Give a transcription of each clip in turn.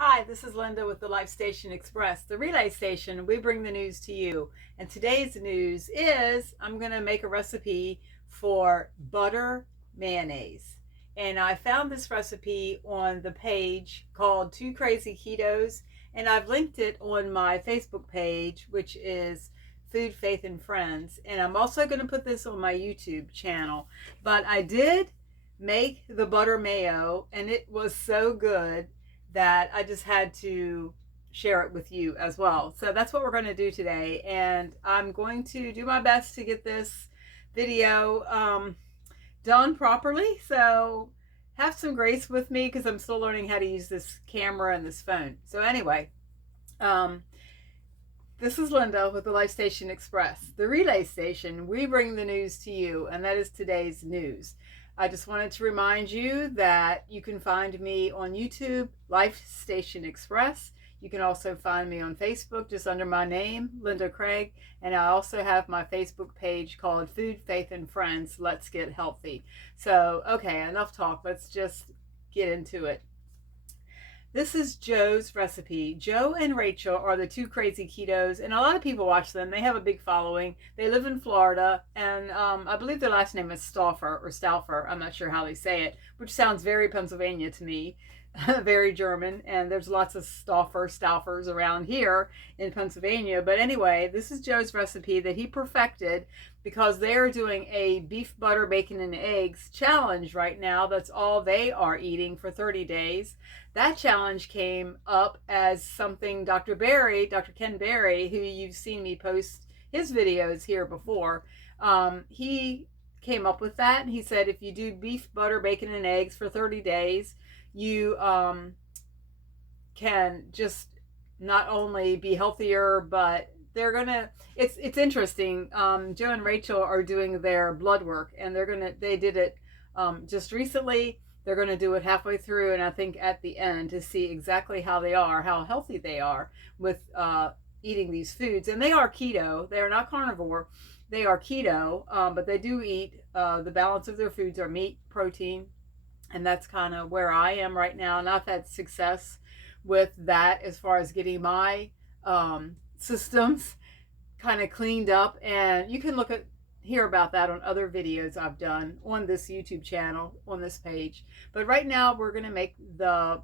Hi, this is Linda with the Life Station Express, the relay station. We bring the news to you. And today's news is I'm going to make a recipe for butter mayonnaise. And I found this recipe on the page called Two Crazy Ketos, and I've linked it on my Facebook page, which is Food, Faith, and Friends. And I'm also going to put this on my YouTube channel. But I did make the butter mayo, and it was so good that I just had to share it with you as well. So that's what we're going to do today. And I'm going to do my best to get this video done properly. So have some grace with me because I'm still learning how to use this camera and this phone. So anyway, this is Linda with the Life Station Express, the relay station. We bring the news to you, and that is today's news. I just wanted to remind you that you can find me on YouTube, Life Station Express. You can also find me on Facebook just under my name, Linda Craig. And I also have my Facebook page called Food, Faith, and Friends. Let's get healthy. So, okay, enough talk. Let's just get into it. This is Joe's recipe. Joe and Rachel are the two crazy ketos, and a lot of people watch them. They have a big following. They live in Florida, and I believe their last name is Stauffer or Stauffer. I'm not sure how they say it, which sounds very Pennsylvania to me, very German. And there's lots of Stauffers around here in Pennsylvania. But anyway, this is Joe's recipe that he perfected because they are doing a beef, butter, bacon, and eggs challenge right now. That's all they are eating for 30 days. That challenge came up as something Dr. Ken Berry, who you've seen me post his videos here before, he came up with that. He said if you do beef, butter, bacon, and eggs for 30 days, you can just not only be healthier, but they're gonna. It's interesting. Joe and Rachel are doing their blood work, and they did it just recently. They're going to do it halfway through, and I think at the end to see exactly how they are, how healthy they are with eating these foods. And they are keto. They are not carnivore. They are keto, but they do eat the balance of their foods are meat, protein, and that's kind of where I am right now. And I've had success with that as far as getting my systems kind of cleaned up. And you can hear about that on other videos I've done on this YouTube channel, on this page. But right now we're going to make the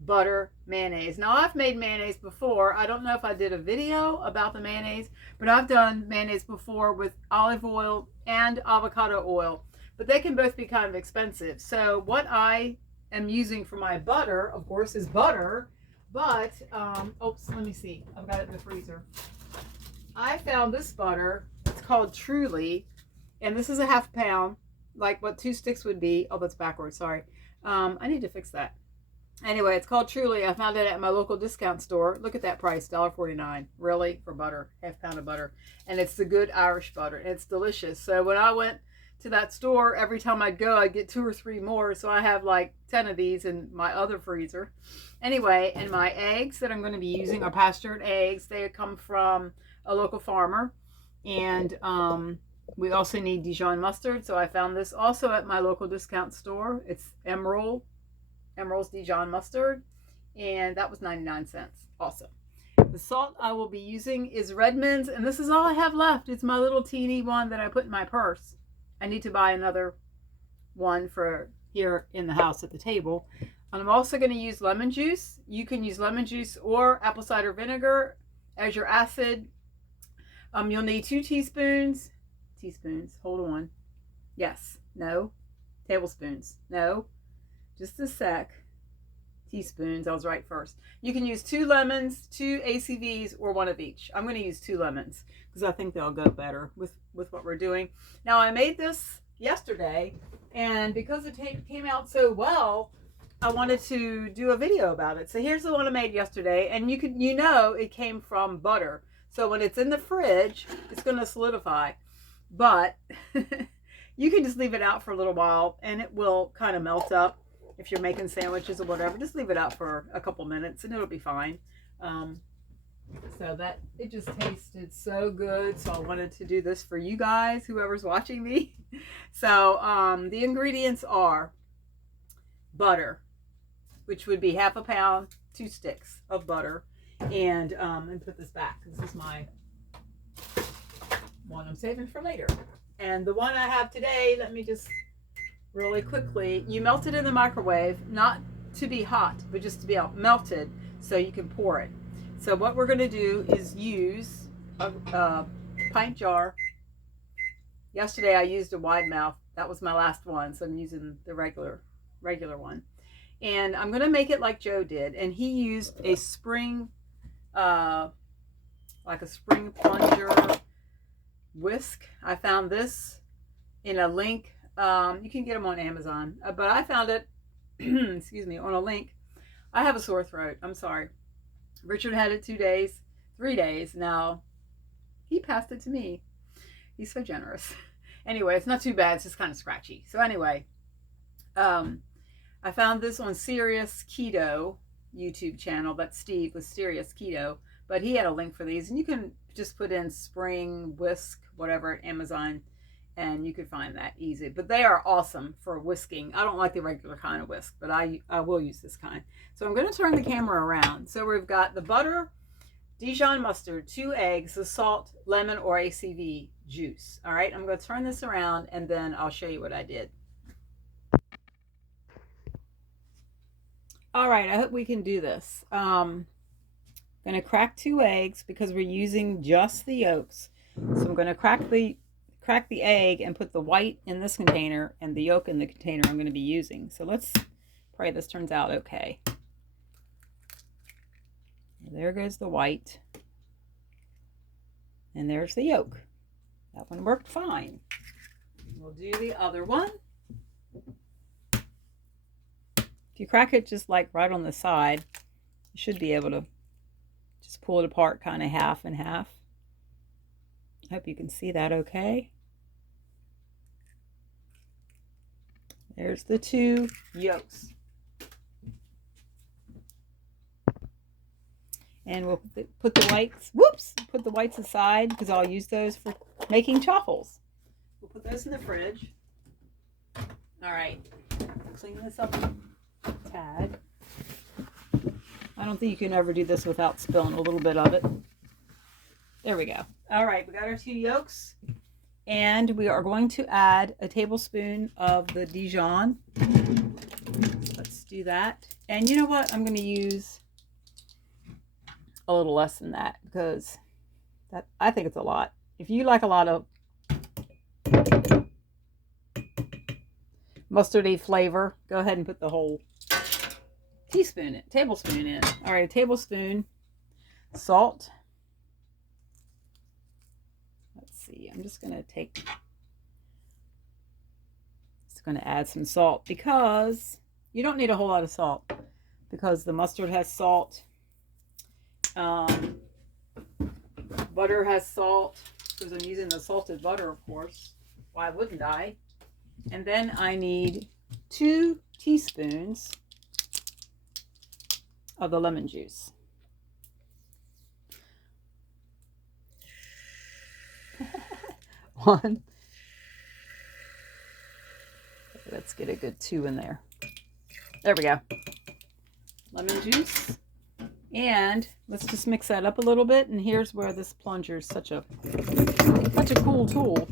butter mayonnaise. Now I've made mayonnaise before. I don't know if I did a video about the mayonnaise, but I've done mayonnaise before with olive oil and avocado oil. But they can both be kind of expensive. So what I am using for my butter, of course, is butter. But, oops, let me see. I've got it in the freezer. I found this butter. It's called Truly, and this is a half pound, like what 2 sticks would be. Oh, that's backwards. Sorry. I need to fix that. Anyway, it's called Truly. I found it at my local discount store. Look at that price, $1.49. Really, for butter, half pound of butter, and it's the good Irish butter. And it's delicious. So when I went to that store, every time I'd go, I'd get 2 or 3 more. So I have like 10 of these in my other freezer. Anyway, and my eggs that I'm going to be using are pastured eggs. They come from a local farmer, and we also need Dijon mustard, so I found this also at my local discount store. It's Emerald's Dijon mustard, and that was 99 cents. Awesome. The salt I will be using is Redmond's, and this is all I have left. It's my little teeny one that I put in my purse. I need to buy another one for here in the house at the table. And I'm also going to use lemon juice. You can use lemon juice or apple cider vinegar as your acid. You'll need 2 teaspoons. Hold on. Yes. No. Tablespoons. No. Just a sec. Teaspoons. I was right first. You can use 2 lemons, 2 ACVs, or 1 of each. I'm going to use 2 lemons because I think they'll go better with what we're doing. Now, I made this yesterday, and because it came out so well, I wanted to do a video about it. So here's the one I made yesterday, and you know it came from butter. So when it's in the fridge, it's going to solidify. But you can just leave it out for a little while, and it will kind of melt up. If you're making sandwiches or whatever, just leave it out for a couple minutes, and it'll be fine. So that it just tasted so good. So I wanted to do this for you guys, whoever's watching me. So the ingredients are butter, which would be 1/2 pound, 2 sticks of butter. And put this back. This is my one I'm saving for later. And the one I have today, let me just really quickly, you melt it in the microwave, not to be hot, but just to be melted so you can pour it. So what we're going to do is use a pint jar. Yesterday I used a wide mouth. That was my last one, so I'm using the regular one. And I'm going to make it like Joe did. And he used a spring, like a spring plunger whisk. I found this in a link. You can get them on Amazon, but I found it, excuse me, on a link. I have a sore throat. I'm sorry. Richard had it 2 days, 3 days. Now he passed it to me. He's so generous. Anyway, it's not too bad. It's just kind of scratchy. So anyway, I found this on Serious Keto YouTube channel. That's Steve with Serious Keto, but he had a link for these, and you can just put in spring whisk, whatever, at Amazon, and you could find that easy. But they are awesome for whisking. I don't like the regular kind of whisk, but I will use this kind. So I'm going to turn the camera around. So we've got the butter, Dijon mustard, 2 eggs, the salt, lemon or ACV juice. All right, I'm going to turn this around and then I'll show you what I did. All right, I hope we can do this. I'm going to crack 2 eggs because we're using just the yolks. So I'm going to crack the egg and put the white in this container and the yolk in the container I'm going to be using. So let's pray this turns out okay. There goes the white. And there's the yolk. That one worked fine. We'll do the other one. If you crack it just like right on the side, you should be able to just pull it apart kind of half and half. I hope you can see that okay. There's the 2 yolks. And we'll put the whites, put the whites aside because I'll use those for making chaffles. We'll put those in the fridge. All right, clean this up a tad. I don't think you can ever do this without spilling a little bit of it. There we go. All right, we got our 2 yolks. And we are going to add a tablespoon of the Dijon. Let's do that. And you know what? I'm going to use a little less than that because I think it's a lot. If you like a lot of mustardy flavor, go ahead and put the whole tablespoon in. All right, a tablespoon salt. Let's see, I'm just going to add some salt because you don't need a whole lot of salt because the mustard has salt. Butter has salt because I'm using the salted butter, of course. Why wouldn't I? And then I need 2 teaspoons of the lemon juice. One. Let's get a good 2 in there. There we go. Lemon juice. And let's just mix that up a little bit. And here's where this plunger is such a cool tool.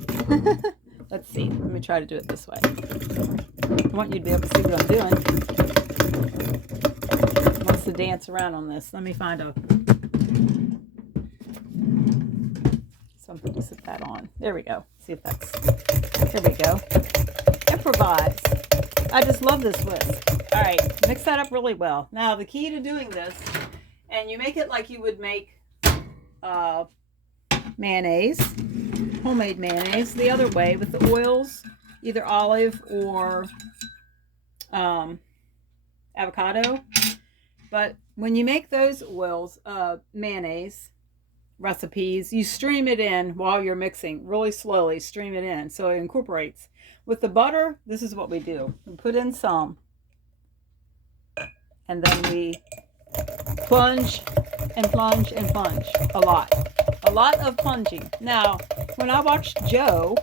Let's see. Let me try to do it this way. I want you to be able to see what I'm doing. It wants to dance around on this. Let me find something to sit that on. There we go. See if that's... There we go. Improvise. I just love this whisk. All right. Mix that up really well. Now, the key to doing this... And you make it like you would make mayonnaise, homemade mayonnaise, the other way with the oils, either olive or avocado. But when you make those oils, mayonnaise recipes, you stream it in while you're mixing, really slowly stream it in so it incorporates. With the butter, this is what we do. We put in some, and then we plunge and plunge and plunge a lot of plunging. Now, when I watched Joe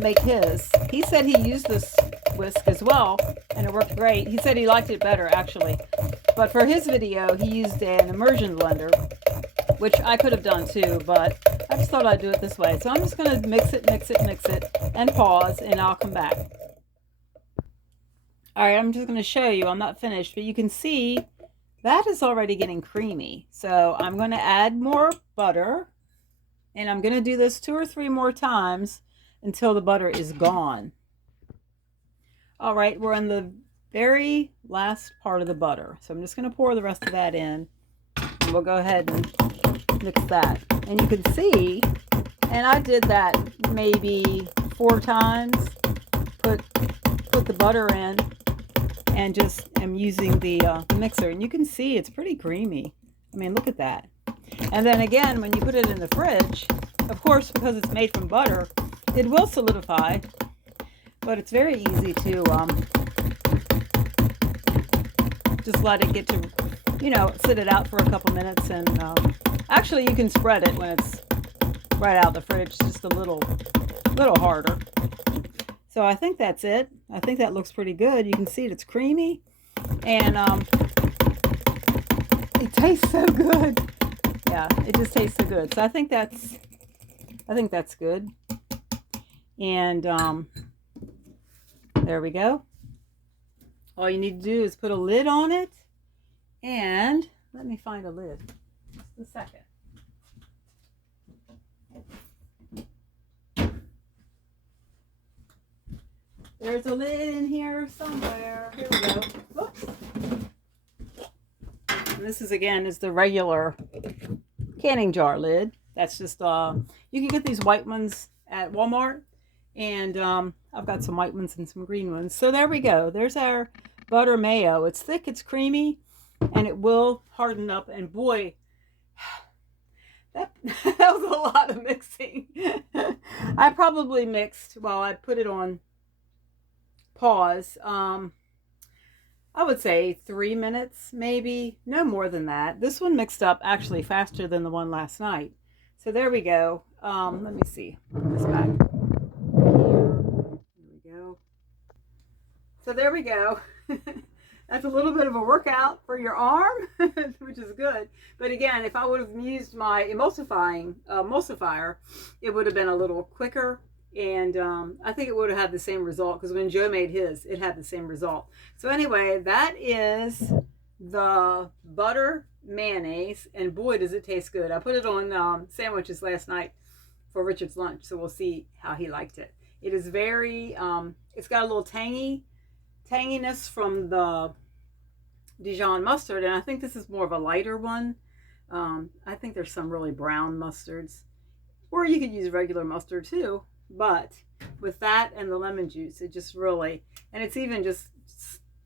make his, he said he used this whisk as well, and it worked great. He said he liked it better, actually. But for his video, he used an immersion blender, which I could have done too, but I just thought I'd do it this way. So I'm just going to mix it, and pause, and I'll come back. All right, I'm just going to show you. I'm not finished, but you can see that is already getting creamy. So I'm going to add more butter, and I'm going to do this 2 or 3 more times until the butter is gone. All right, we're in the very last part of the butter. So I'm just going to pour the rest of that in, and we'll go ahead and mix that. And you can see, and I did that maybe 4 times, put the butter in, and just am using the mixer, and you can see it's pretty creamy. I mean, look at that. And then again, when you put it in the fridge, of course, because it's made from butter, it will solidify, but it's very easy to just let it get to, you know, sit it out for a couple minutes. And actually you can spread it when it's right out of the fridge, just a little harder. So I think that's it. I think that looks pretty good. You can see it's creamy, and it tastes so good. Yeah, it just tastes so good. So I think that's good. And there we go. All you need to do is put a lid on it, and let me find a lid. Just a second. There's a lid in here somewhere. Here we go. Whoops. And this is, again, is the regular canning jar lid. That's just, you can get these white ones at Walmart. And I've got some white ones and some green ones. So there we go. There's our butter mayo. It's thick, it's creamy, and it will harden up. And boy, that was a lot of mixing. I probably mixed while I put it on pause, I would say 3 minutes, maybe, no more than that. This one mixed up actually faster than the one last night. So there we go. Let me see. Put this back here. There we go. So there we go. That's a little bit of a workout for your arm, which is good. But again, if I would have used my emulsifier, it would have been a little quicker. And I think it would have had the same result, because when Joe made his, it had the same result. So anyway, that is the butter mayonnaise, and boy, does it taste good. I put it on sandwiches last night for Richard's lunch, so we'll see how he liked it. It is very, it's got a little tanginess from the Dijon mustard, and I think this is more of a lighter one. I think there's some really brown mustards, or you could use regular mustard too. But with that and the lemon juice, it just really, and it's even just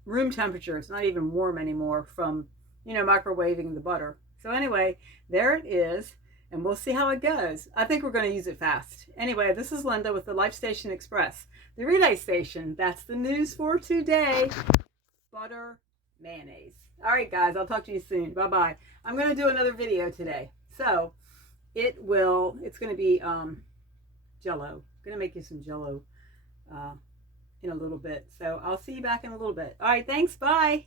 room temperature. It's not even warm anymore from, you know, microwaving the butter. So anyway, there it is, and we'll see how it goes. I think we're going to use it fast. Anyway, this is Linda with the Life Station Express, the relay station. That's the news for today. Butter mayonnaise. All right, guys, I'll talk to you soon. Bye-bye. I'm going to do another video today. So it's going to be Jell-O. I'm going to make you some Jell-O in a little bit. So I'll see you back in a little bit. All right, thanks. Bye.